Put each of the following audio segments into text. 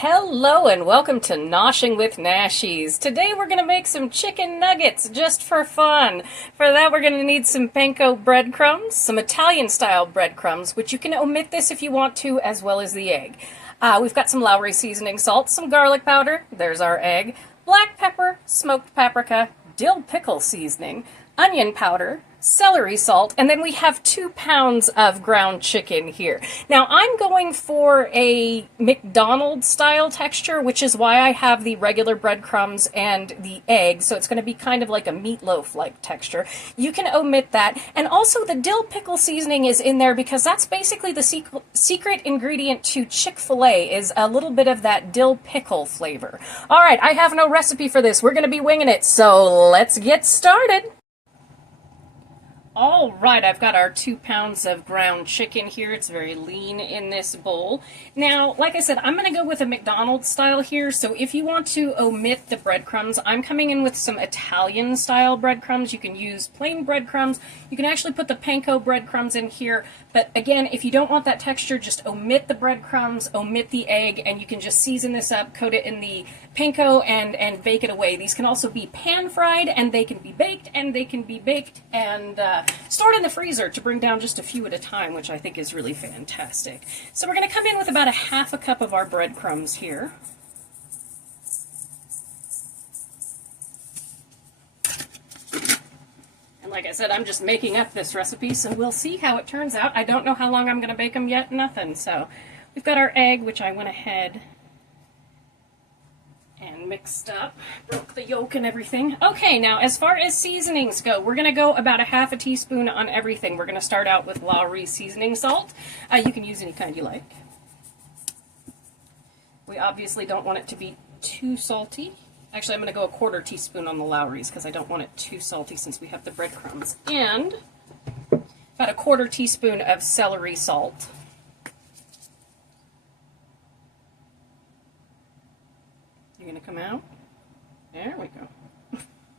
Hello and welcome to Noshing with Nashies. Today we're going to make some chicken nuggets just for fun. For that we're going to need some Panko breadcrumbs, some Italian style breadcrumbs, which you can omit this if you want to, as well as the egg. We've got some Lowry seasoning salt, some garlic powder, there's our egg, black pepper, smoked paprika, dill pickle seasoning, onion powder, celery salt, and then we have 2 pounds of ground chicken here. Now I'm going for a McDonald's style texture, which is why I have the regular breadcrumbs and the egg, so it's going to be kind of like a meatloaf-like texture. You can omit that, and also the dill pickle seasoning is in there because that's basically the secret ingredient to Chick-fil-A, is a little bit of that dill pickle flavor. Alright, I have no recipe for this, we're going to be winging it, so let's get started! All right, I've got our 2 pounds of ground chicken here. It's very lean in this bowl. Now, like I said, I'm going to go with a McDonald's style here, so if you want to omit the breadcrumbs, I'm coming in with some Italian style breadcrumbs. You can use plain breadcrumbs. You can actually put the panko breadcrumbs in here, but again, if you don't want that texture, just omit the breadcrumbs, omit the egg, and you can just season this up, coat it in the panko, and bake it away. These can also be pan-fried, and they can be baked, and stored in the freezer to bring down just a few at a time, which I think is really fantastic. So we're going to come in with about a half a cup of our breadcrumbs here. And like I said, I'm just making up this recipe, so we'll see how it turns out. I don't know how long I'm going to bake them yet, nothing. So we've got our egg, which I went ahead and mixed up, broke the yolk and everything. Okay, now as far as seasonings go, we're going to go about a half a teaspoon on everything. We're going to start out with Lowry seasoning salt. You can use any kind you like. We obviously don't want it to be too salty. Actually, I'm going to go a quarter teaspoon on the Lowry's because I don't want it too salty since we have the breadcrumbs. And about a quarter teaspoon of celery salt. You're going to come out. There we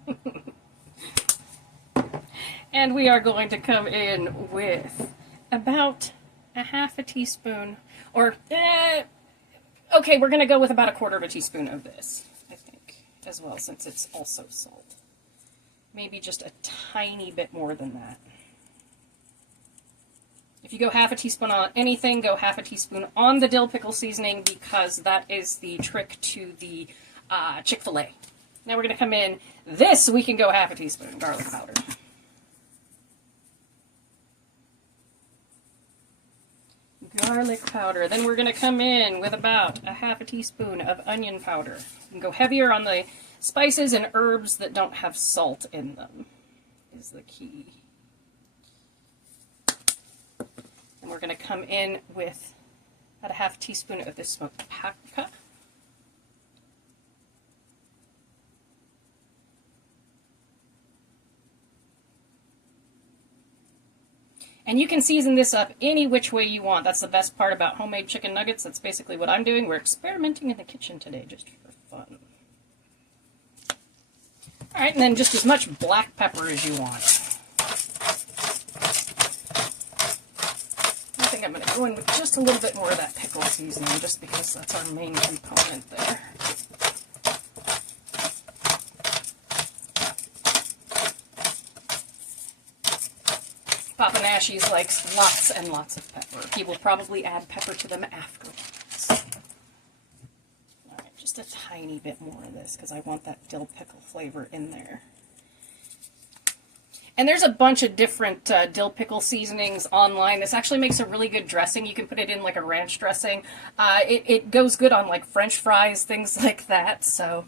go. And we are going to come in with about a half a teaspoon, or, okay, we're going to go with about a quarter of a teaspoon of this, I think, as well, since it's also salt. Maybe just a tiny bit more than that. If you go half a teaspoon on anything, go half a teaspoon on the dill pickle seasoning because that is the trick to the Chick-fil-A. Now we're going to come in, we can go half a teaspoon garlic powder. Garlic powder. Then we're going to come in with about a half a teaspoon of onion powder. You can go heavier on the spices and herbs that don't have salt in them, is the key. And we're going to come in with about a half teaspoon of this smoked paprika. And you can season this up any which way you want. That's the best part about homemade chicken nuggets. That's basically what I'm doing. We're experimenting in the kitchen today just for fun. Alright, and then just as much black pepper as you want. I think I'm going to go in with just a little bit more of that pickle seasoning, just because that's our main component there. Papa Nashies likes lots and lots of pepper. He will probably add pepper to them afterwards. Alright, just a tiny bit more of this, because I want that dill pickle flavor in there. And there's a bunch of different dill pickle seasonings online. This actually makes a really good dressing. You can put it in like a ranch dressing. It goes good on like French fries, things like that. So,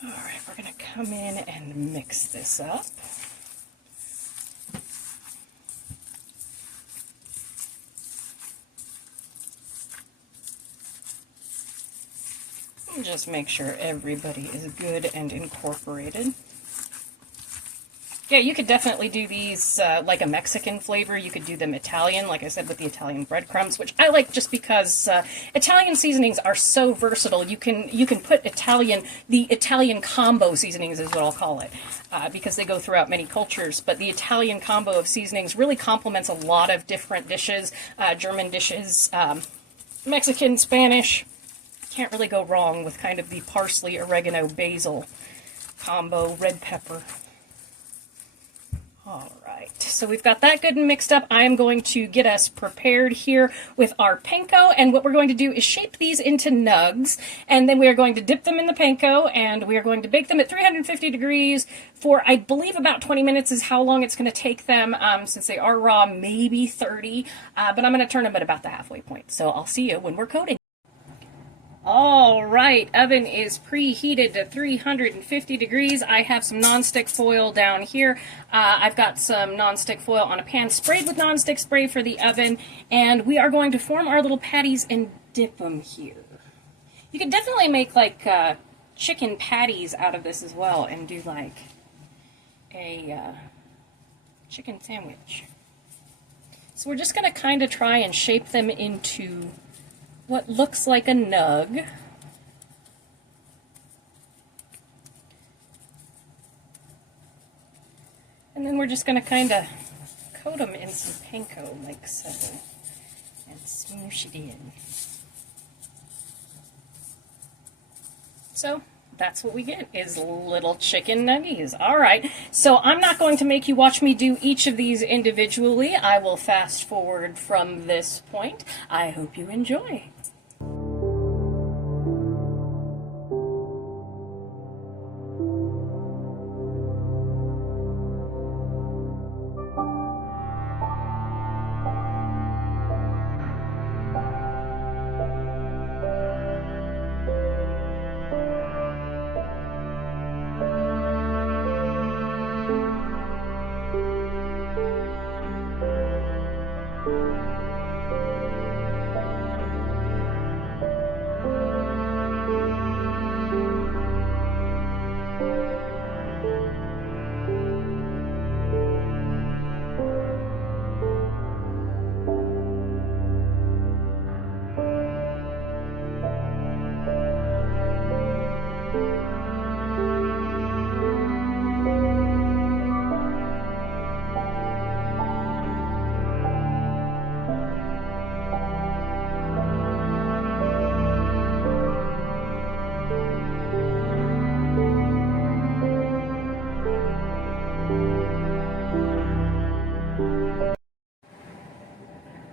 alright, we're going to come in and mix this up. And just make sure everybody is good and incorporated. Yeah, you could definitely do these like a Mexican flavor. You could do them Italian, like I said, with the Italian breadcrumbs, which I like just because Italian seasonings are so versatile. You can put the Italian combo seasonings is what I'll call it, because they go throughout many cultures. But the Italian combo of seasonings really complements a lot of different dishes, German dishes, Mexican, Spanish. Can't really go wrong with kind of the parsley, oregano, basil combo, red pepper. All right, so we've got that good and mixed up. I am going to get us prepared here with our panko, and what we're going to do is shape these into nugs, and then we are going to dip them in the panko, and we are going to bake them at 350 degrees for, I believe, about 20 minutes is how long it's going to take them, since they are raw, maybe 30, but I'm going to turn them at about the halfway point, so I'll see you when we're coating. All right, oven is preheated to 350 degrees. I have some nonstick foil down here. I've got some nonstick foil on a pan sprayed with nonstick spray for the oven, and we are going to form our little patties and dip them here. You could definitely make like chicken patties out of this as well and do like a chicken sandwich. So we're just going to kind of try and shape them into what looks like a nug. And then we're just going to kind of coat them in some panko like so and smoosh it in. So that's what we get, is little chicken nuggies. All right, so I'm not going to make you watch me do each of these individually. I will fast forward from this point. I hope you enjoy.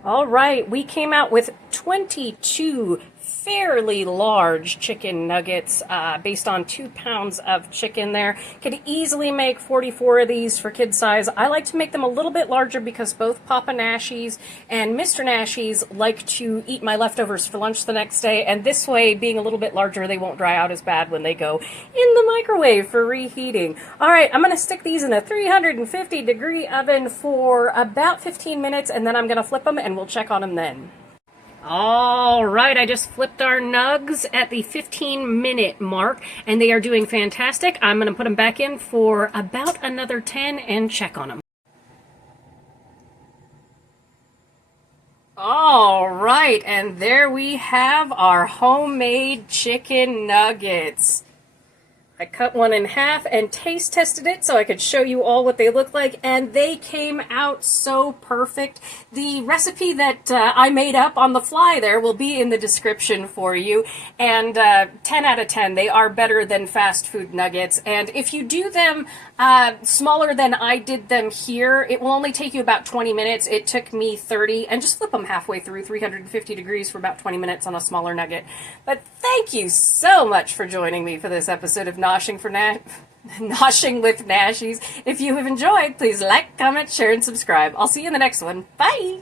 All right, we came out with 22 fairly large chicken nuggets based on 2 pounds of chicken there. Could easily make 44 of these for kid size. I like to make them a little bit larger because both Papa Nashies and Mr. Nashies like to eat my leftovers for lunch the next day, and this way, being a little bit larger, they won't dry out as bad when they go in the microwave for reheating. All right, I'm going to stick these in a 350 degree oven for about 15 minutes, and then I'm going to flip them and we'll check on them then. All right, I just flipped our nugs at the 15-minute mark, and they are doing fantastic. I'm going to put them back in for about another 10 and check on them. All right, and there we have our homemade chicken nuggets. I cut one in half and taste tested it so I could show you all what they look like, and they came out so perfect. The recipe that I made up on the fly there will be in the description for you, and 10 out of 10, they are better than fast food nuggets. And if you do them smaller than I did them here, it will only take you about 20 minutes. It took me 30, and just flip them halfway through 350 degrees for about 20 minutes on a smaller nugget. But thank you so much for joining me for this episode of Noshing with Nashies. If you have enjoyed, please like, comment, share, and subscribe. I'll see you in the next one. Bye!